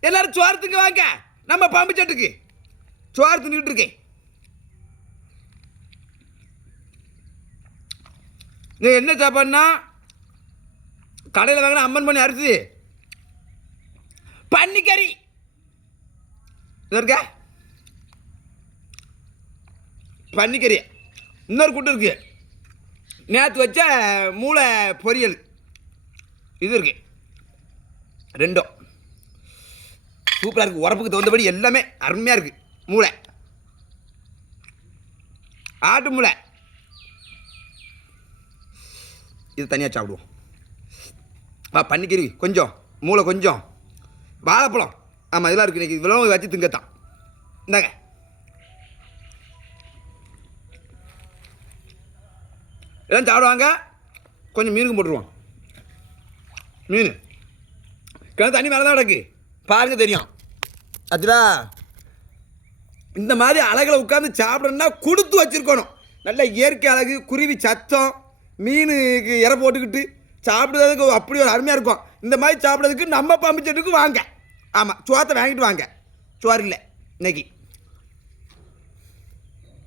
எல்லாரும் சோறு வாங்க. நம்ம பாம்பு சட்டுக்கு. சோறு இருக்கேன். நீ என்ன சாப்பாடுனா கடையில் வாங்கின அம்மன் பண்ணி அரிசி. பன்னிக்கறி. இது இருக்க? பன்னிக்கறி. இன்னொரு கூட்டு இருக்கு. நேற்று வச்ச மூளை பொரியல். இது இருக்கு. ரெண்டும். சூப்பராக இருக்குது உரப்புக்கு தகுந்தபடி எல்லாமே அருமையாக இருக்குது மூளை. ஆட்டு மூளை. இது தனியாக சாப்பிடுவோம். ஆ பன்னிக்கறி கொஞ்சம். மூளை கொஞ்சம். வாழைப்பழம். ஆமாம் இதெல்லாம் இருக்குது இன்றைக்கி இவ்வளோ வச்சு திங்கத்தான். இந்தாங்க. எல்லாம் சாப்பிடுவாங்க. கொஞ்சம் மீனுக்கும் போட்டுருவோம். மீன். கிணறு தண்ணி மேலே தான் கிடக்கு. பாருங்க தெரியும். ஆச்சுடா இந்த மாதிரி அழகில் உட்காந்து சாப்பிடணும்னா கொடுத்து வச்சிருக்கணும். நல்ல இயற்கை அழகு குருவி சத்தம் மீனுக்கு இற போட்டுக்கிட்டு சாப்பிடுறதுக்கு அப்படி ஒரு அருமையாக இருக்கும். இந்த மாதிரி சாப்பிட்றதுக்கு நம்ம பம்பு செட்டுக்கு வாங்க. ஆமாம் சோத்தை வாங்கிட்டு வாங்க. சோறு இல்லை இன்னைக்கு.